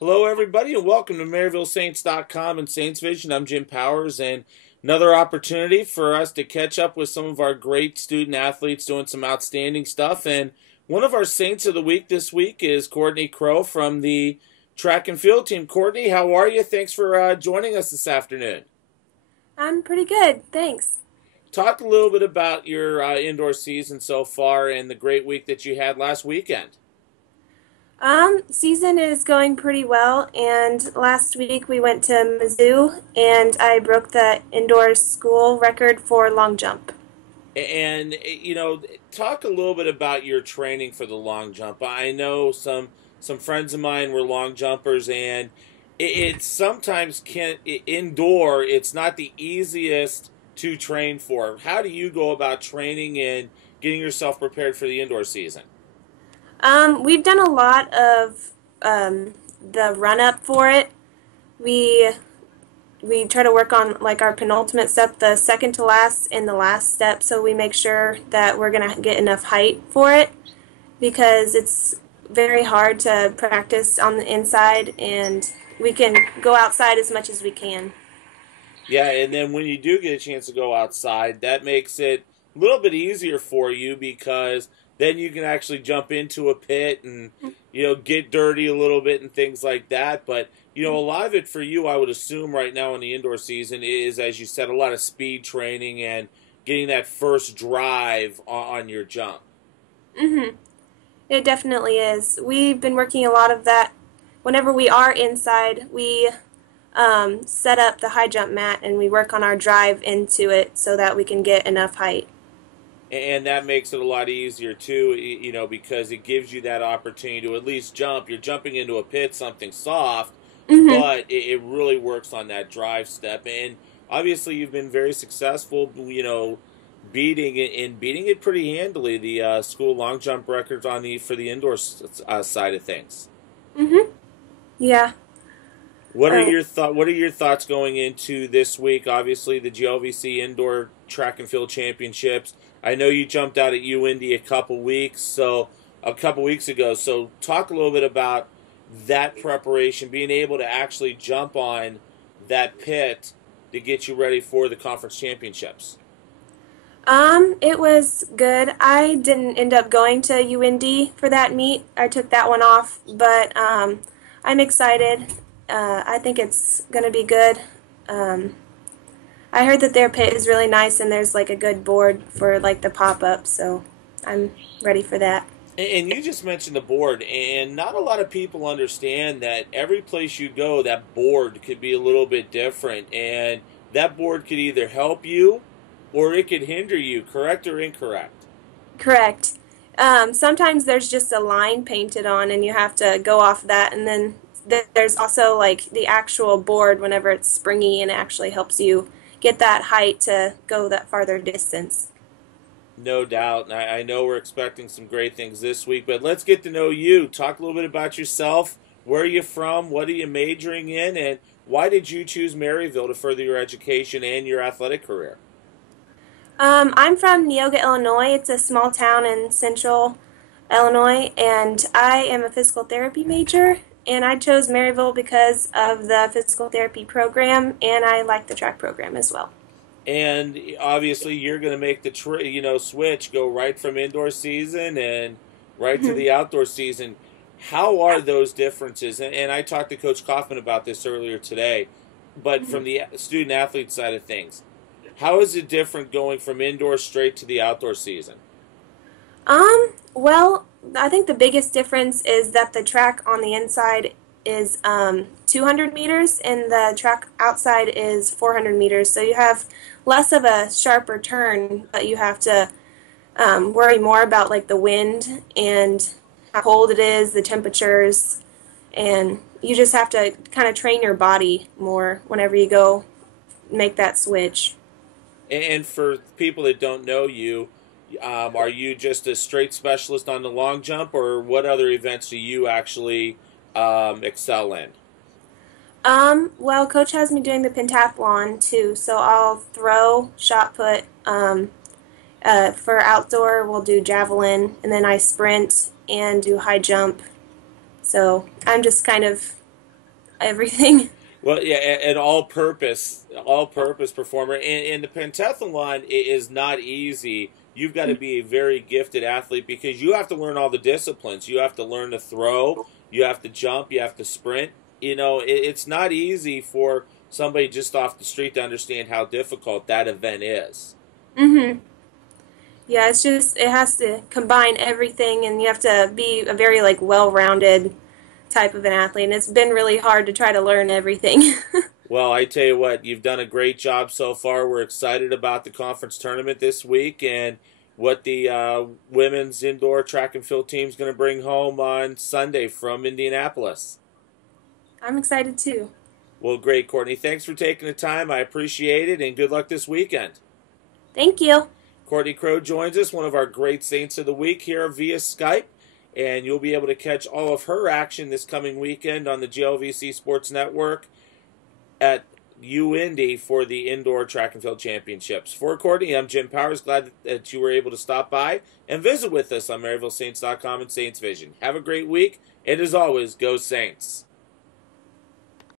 Hello, everybody, and welcome to MaryvilleSaints.com and Saints Vision. I'm Jim Powers, and another opportunity for us to catch up with some of our great student athletes doing some outstanding stuff. And one of our Saints of the Week this week is Courtney Croy from the track and field team. Courtney, how are you? Thanks for joining us this afternoon. I'm pretty good, thanks. Talk a little bit about your indoor season so far and the great week that you had last weekend. Season is going pretty well, and last week we went to Mizzou, and I broke the indoor school record for long jump. And talk a little bit about your training for the long jump. I know some friends of mine were long jumpers, and it sometimes can indoor. It's not the easiest to train for. How do you go about training and getting yourself prepared for the indoor season? We've done a lot of the run up for it. We we try to work on like our penultimate step, the second to last and the last step, so we make sure that we're going to get enough height for it, because it's very hard to practice on the inside, and we can go outside as much as we can. Yeah, and then when you do get a chance to go outside, that makes it a little bit easier for you because then you can actually jump into a pit and get dirty a little bit and things like that. But a lot of it for you, I would assume right now in the indoor season is, as you said, a lot of speed training and getting that first drive on your jump. Mhm. It definitely is. We've been working a lot of that. Whenever we are inside, we set up the high jump mat and we work on our drive into it so that we can get enough height. And that makes it a lot easier too, because it gives you that opportunity to at least jump. You're jumping into a pit, something soft, Mhm. but it really works on that drive step. And obviously, you've been very successful, beating it pretty handily. The school long jump records on the for the indoor side of things. Mhm. Yeah. Uh, What are your thoughts going into this week? Obviously, the GLVC Indoor Track and Field Championships. I know you jumped out at UIndy a couple weeks ago. So talk a little bit about that preparation, being able to actually jump on that pit to get you ready for the conference championships. it was good. I didn't end up going to UND for that meet. I took that one off, but I'm excited. I think it's gonna be good. Um, I heard that their pit is really nice, and there's like a good board for like the pop up, so I'm ready for that. And you just mentioned the board, and not a lot of people understand that every place you go, that board could be a little bit different, and that board could either help you or it could hinder you, correct or incorrect? Correct. Sometimes there's just a line painted on, and you have to go off that, and then there's also like the actual board whenever it's springy and it actually helps you get that height to go that farther distance. No doubt. And I know we're expecting some great things this week, but let's get to know you. Talk a little bit about yourself. Where are you from? What are you majoring in? And why did you choose Maryville to further your education and your athletic career? I'm from Neoga, Illinois. It's a small town in central Illinois, and I am a physical therapy major. And I chose Maryville because of the physical therapy program, and I like the track program as well. And obviously, you're going to make the switch, go right from indoor season and right to the outdoor season. How are those differences? And I talked to Coach Kaufman about this earlier today, but from the student athlete side of things, how is it different going from indoor straight to the outdoor season? Well, I think the biggest difference is that the track on the inside is 200 meters and the track outside is 400 meters. So you have less of a sharper turn, but you have to worry more about like the wind and how cold it is, the temperatures, and you just have to kind of train your body more whenever you go make that switch. And for people that don't know you, are you just a straight specialist on the long jump, or what other events do you actually excel in? Well, Coach has me doing the pentathlon too, so I'll throw, shot put. For outdoor, we'll do javelin, and then I sprint and do high jump. So I'm just kind of everything. Well, yeah, an all-purpose performer, and the pentathlon is not easy. You've got to be a very gifted athlete because you have to learn all the disciplines. You have to learn to throw, you have to jump, you have to sprint. It's not easy for somebody just off the street to understand how difficult that event is. Mhm. Yeah, it's just it has to combine everything, and you have to be a very like well-rounded type of an athlete. And it's been really hard to try to learn everything. Well, I tell you what, you've done a great job so far. We're excited about the conference tournament this week and what the women's indoor track and field team is going to bring home on Sunday from Indianapolis. I'm excited too. Well, great, Courtney. Thanks for taking the time. I appreciate it, and good luck this weekend. Thank you. Courtney Croy joins us, one of our great Saints of the Week here via Skype, and you'll be able to catch all of her action this coming weekend on the GLVC Sports Network at UIndy for the Indoor Track and Field Championships. For Courtney, I'm Jim Powers. Glad that you were able to stop by and visit with us on MaryvilleSaints.com and Saints Vision. Have a great week, and as always, go Saints.